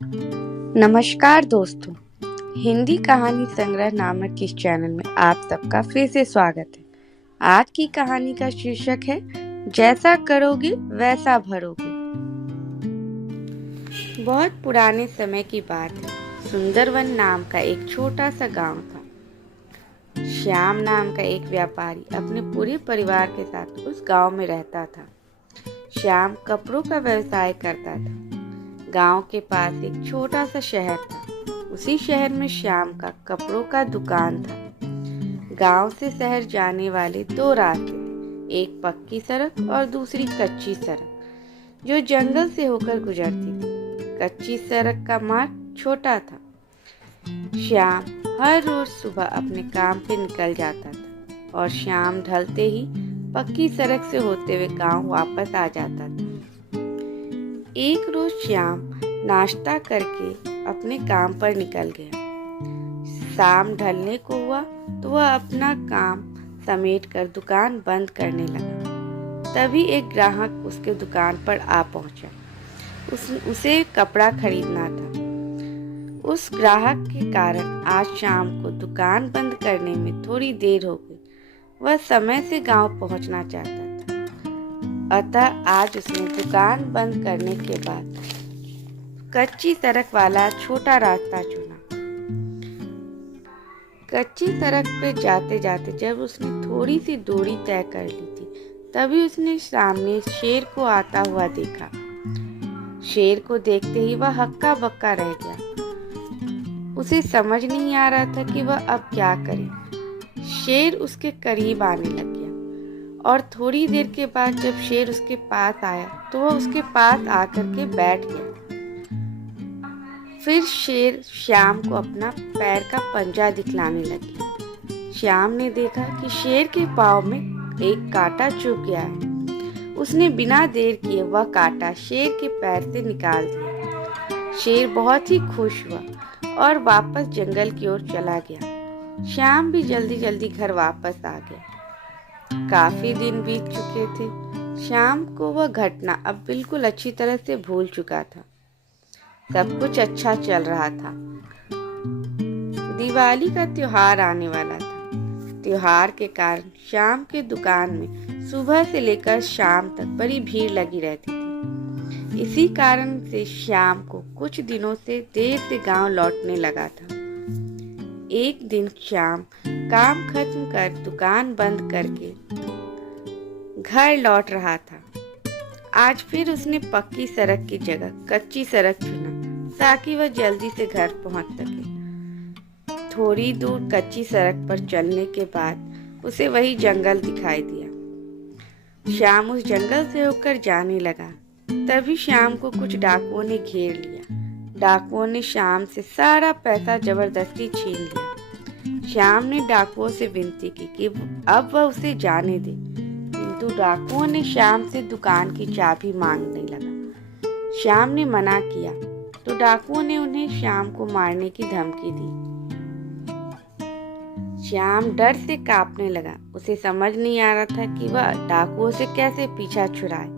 नमस्कार दोस्तों, हिंदी कहानी संग्रह नामक इस चैनल में आप सबका फिर से स्वागत है। आज की कहानी का शीर्षक है जैसा करोगे वैसा भरोगे। बहुत पुराने समय की बात है। सुंदरवन नाम का एक छोटा सा गांव था। श्याम नाम का एक व्यापारी अपने पूरे परिवार के साथ उस गांव में रहता था। श्याम कपड़ों का व्यवसाय करता था। गांव के पास एक छोटा सा शहर था। उसी शहर में श्याम का कपड़ों का दुकान था। गांव से शहर जाने वाले दो रास्ते थे, एक पक्की सड़क और दूसरी कच्ची सड़क जो जंगल से होकर गुजरती थी। कच्ची सड़क का मार्ग छोटा था। श्याम हर रोज सुबह अपने काम पे निकल जाता था और शाम ढलते ही पक्की सड़क से होते हुए गांव वापस आ जाता था। एक रोज श्याम नाश्ता करके अपने काम पर निकल गया। शाम ढलने को हुआ तो वह अपना काम समेट कर दुकान बंद करने लगा। तभी एक ग्राहक उसके दुकान पर आ पहुंचा। उसे कपड़ा खरीदना था। उस ग्राहक के कारण आज शाम को दुकान बंद करने में थोड़ी देर हो गई। वह समय से गांव पहुंचना चाहता था, अतः आज उसने दुकान बंद करने के बाद कच्ची सड़क वाला छोटा रास्ता चुना। कच्ची सड़क पे जाते जाते जब उसने थोड़ी सी दूरी तय कर ली थी, तभी उसने सामने शेर को आता हुआ देखा। शेर को देखते ही वह हक्का बक्का रह गया। उसे समझ नहीं आ रहा था कि वह अब क्या करे। शेर उसके करीब आने लग गया और थोड़ी देर के बाद जब शेर उसके पास आया तो वह उसके पास आकर के बैठ गया। फिर शेर श्याम को अपना पैर का पंजा दिखलाने लगा। श्याम ने देखा कि शेर के पाँव में एक कांटा चुभ गया है। उसने बिना देर किए वह कांटा शेर के पैर से निकाल दिया। शेर बहुत ही खुश हुआ और वापस जंगल की ओर चला गया। श्याम भी जल्दी जल्दी घर वापस आ गया। काफी दिन बीत चुके थे। श्याम को वह घटना अब बिल्कुल अच्छी तरह से भूल चुका था। सब कुछ अच्छा चल रहा था। दिवाली का त्योहार आने वाला था। त्योहार के कारण श्याम के दुकान में सुबह से लेकर शाम तक बड़ी भीड़ लगी रहती थी। इसी कारण से श्याम को कुछ दिनों से देर से गांव लौटने लगा था। एक दिन श्याम काम खत्म कर दुकान बंद करके घर लौट रहा था। आज फिर उसने पक्की सड़क की जगह कच्ची सड़क चुना ताकि वह जल्दी से घर पहुंच सके। थोड़ी दूर कच्ची सड़क पर चलने के बाद उसे वही जंगल दिखाई दिया। श्याम उस जंगल से होकर जाने लगा। तभी श्याम को कुछ डाकुओं ने घेर लिया। डाकुओं ने श्याम से सारा पैसा जबरदस्ती छीन लिया। श्याम ने डाकुओं से विनती की कि अब वह उसे जाने दे, किंतु डाकुओं ने श्याम से दुकान की चाबी मांगने लगा। श्याम ने मना किया तो डाकुओं ने उन्हें श्याम को मारने की धमकी दी। श्याम डर से कांपने लगा। उसे समझ नहीं आ रहा था कि वह डाकुओं से कैसे पीछा छुड़ाए।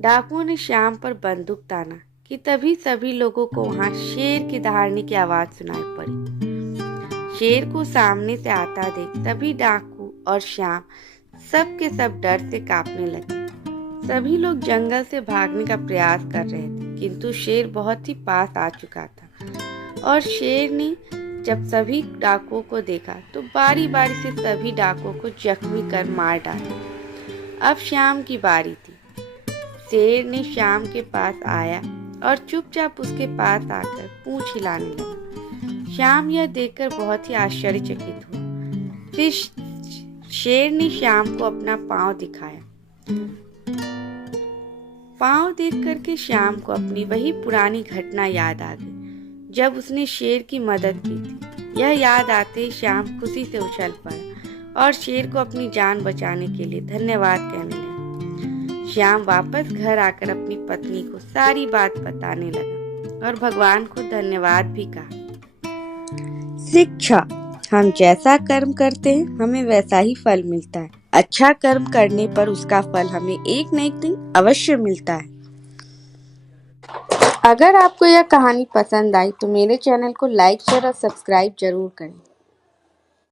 डाकुओं ने श्याम पर बंदूक ताना कि तभी सभी लोगों को वहां शेर की दहाड़ने की आवाज सुनाई पड़ी। शेर को सामने से आता देख सभी डाकू और श्याम सब के सब डर से कांपने लगे। सभी लोग जंगल से भागने का प्रयास कर रहे थे, किंतु शेर बहुत ही पास आ चुका था और शेर ने जब सभी डाकुओं को देखा तो बारी बारी से सभी डाकुओं को जख्मी कर मार डाला। अब श्याम की बारी थी। शेर ने श्याम के पास आया और चुपचाप उसके पास आकर पूंछ हिलाने लगा। श्याम यह देखकर बहुत ही आश्चर्यचकित हुआ। फिर शेर ने श्याम को अपना पाँव दिखाया। पाँव देख करके श्याम को अपनी वही पुरानी घटना याद आ गई जब उसने शेर की मदद की थी। यह याद आते ही श्याम खुशी से उछल पड़ा और शेर को अपनी जान बचाने के लिए धन्यवाद कहने लगा। श्याम वापस घर आकर अपनी पत्नी को सारी बात बताने लगा और भगवान को धन्यवाद भी कहा। शिक्षा: हम जैसा कर्म करते हैं हमें वैसा ही फल मिलता है। अच्छा कर्म करने पर उसका फल हमें एक न एक दिन अवश्य मिलता है। अगर आपको यह कहानी पसंद आई तो मेरे चैनल को लाइक शेयर और सब्सक्राइब जरूर करें।